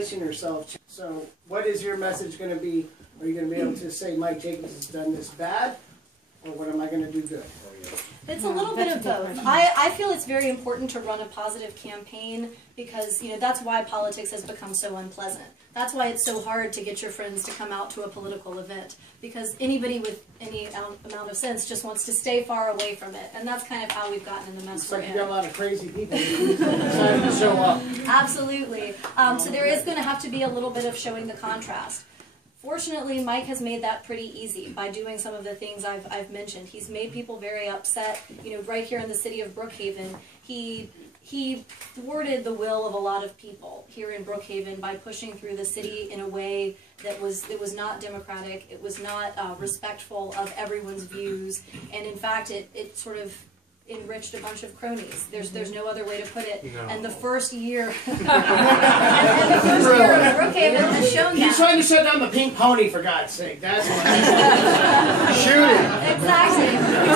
position yourself. So what is your message going to be? Are you going to be able to say Mike Jacobs has done this bad, or what am I going to do good? It's a little bit of both. I feel it's very important to run a positive campaign because, you know, that's why politics has become so unpleasant. That's why it's so hard to get your friends to come out to a political event, because anybody with any amount of sense just wants to stay far away from it, and that's kind of how we've gotten in the mess we're in. It's like you got a lot of crazy people deciding to show up. Absolutely. So there is going to have to be a little bit of showing the contrast. Fortunately, Mike has made that pretty easy by doing some of the things I've mentioned. He's made people very upset. You know, right here in the city of Brookhaven, he thwarted the will of a lot of people here in Brookhaven by pushing through the city in a way that was not democratic. It was not respectful of everyone's views, and in fact, it sort of enriched a bunch of cronies. There's no other way to put it. No. And the first year, of Brookhaven has shown that. He's trying to shut down the pink pony, for God's sake. That's what shoot it. Exactly.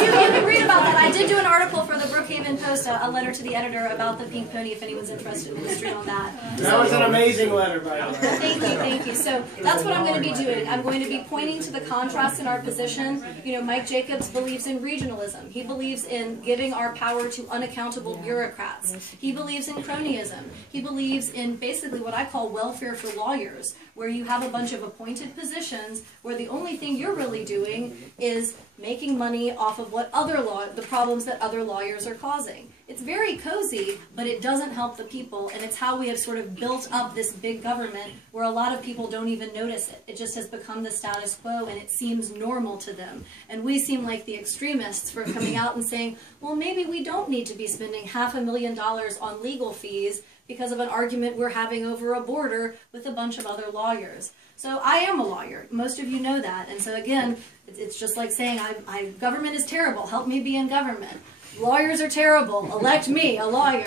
You can read about that. I did do an article for the Brookhaven Post, a letter to the editor about the pink pony, if anyone's interested in the history on that. That was an amazing letter, by the way. Thank you. So that's what I'm going to be doing. I'm going to be pointing to the contrast in our position. You know, Mike Jacobs believes in regionalism. He believes in giving our power to unaccountable bureaucrats. He believes in cronyism. He believes in basically what I call welfare for lawyers, where you have a bunch of appointed positions where the only thing you're really doing is making money off of what the problems that other lawyers are causing. It's very cozy, but it doesn't help the people, and it's how we have sort of built up this big government where a lot of people don't even notice it. It just has become the status quo, and it seems normal to them. And we seem like the extremists for coming out and saying, well, maybe we don't need to be spending $500,000 on legal fees because of an argument we're having over a border with a bunch of other lawyers. So I am a lawyer. Most of you know that. And so again, it's just like saying, government is terrible. Help me be in government. Lawyers are terrible. Elect me, a lawyer.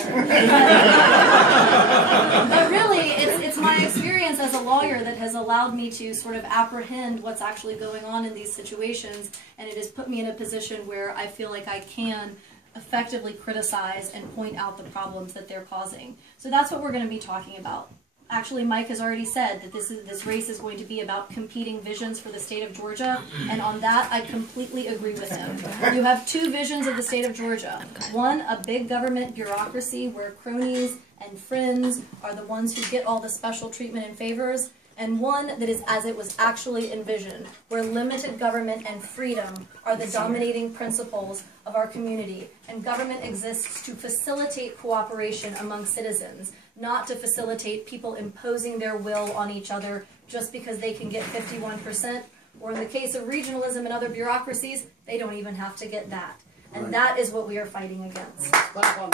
But really, it's my experience as a lawyer that has allowed me to sort of apprehend what's actually going on in these situations, and it has put me in a position where I feel like I can effectively criticize and point out the problems that they're causing. So that's what we're going to be talking about. Actually, Mike has already said that this race is going to be about competing visions for the state of Georgia, and on that, I completely agree with him. You have two visions of the state of Georgia. One, a big government bureaucracy where cronies and friends are the ones who get all the special treatment and favors, and one that is as it was actually envisioned, where limited government and freedom are the dominating principles of our community, and government exists to facilitate cooperation among citizens, not to facilitate people imposing their will on each other just because they can get 51%, or in the case of regionalism and other bureaucracies, they don't even have to get that. And that is what we are fighting against. I'm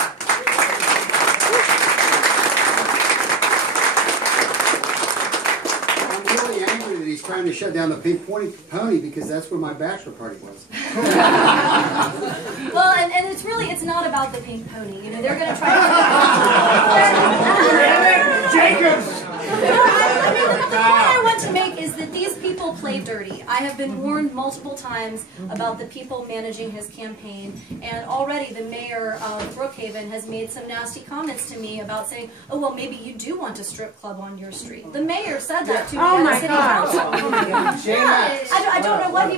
really angry that he's trying to shut down the pink pony because that's where my bachelor party was. Well, and it's not about the pink pony. You know, they're going to try to... Jacobs! I mean, the point I want to make is that these people play dirty. I have been warned multiple times about the people managing his campaign, and already the mayor of Brookhaven has made some nasty comments to me about saying, oh, well, maybe you do want a strip club on your street. The mayor said that to me at the city council. Yeah, I don't know what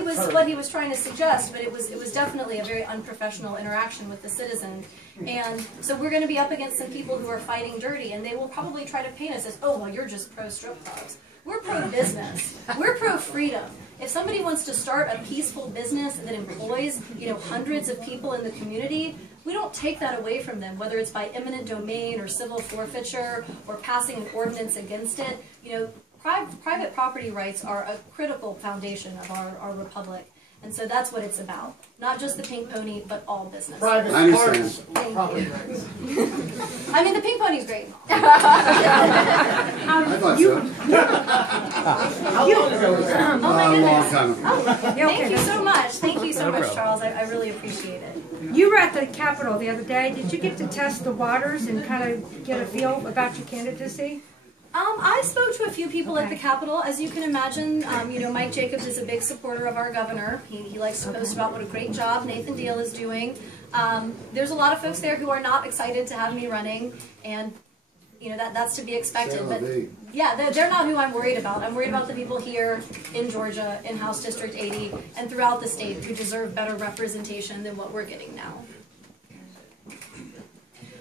he was trying to suggest, but it was definitely a very unprofessional interaction with the citizens. And so we're going to be up against some people who are fighting dirty, and they will probably try to paint us as, oh, well, you're just pro-strip clubs. We're pro-business. We're pro-freedom. If somebody wants to start a peaceful business that employs, you know, hundreds of people in the community, we don't take that away from them, whether it's by eminent domain or civil forfeiture or passing an ordinance against it. You know, private property rights are a critical foundation of our republic. And so that's what it's about. Not just the pink pony, but all business. Private parties. Property rights. I mean, the pink pony's great. I thought so. How long ago was that? Oh my goodness. A long time ago. Oh, thank you so much. Thank you so much, Charles. I really appreciate it. You were at the Capitol the other day. Did you get to test the waters and kind of get a feel about your candidacy? I spoke to a few people at the Capitol. As you can imagine, you know, Mike Jacobs is a big supporter of our governor. He likes to post about what a great job Nathan Deal is doing. There's a lot of folks there who are not excited to have me running, and you know, that's to be expected. So But they- yeah, they're not who I'm worried about. I'm worried about the people here in Georgia, in House District 80, and throughout the state who deserve better representation than what we're getting now.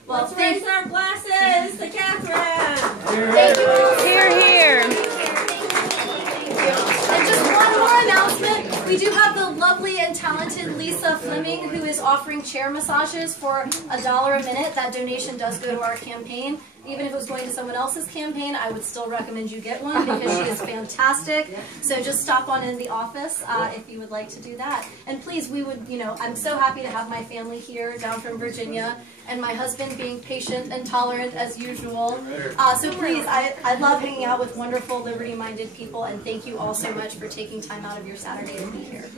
Well, Let's raise our glasses to Catherine. thank you all. Here, here. Thank you. And just one more announcement. We do have the lovely and talented Lisa Fleming, who is offering chair massages for $1 a minute. That donation does go to our campaign. Even if it was going to someone else's campaign, I would still recommend you get one because she is fantastic. So just stop on in the office if you would like to do that. And please, we would, you know, I'm so happy to have my family here down from Virginia, and my husband being patient and tolerant as usual. So please, I love hanging out with wonderful, liberty-minded people, and thank you all so much for taking time out of your Saturday to be here.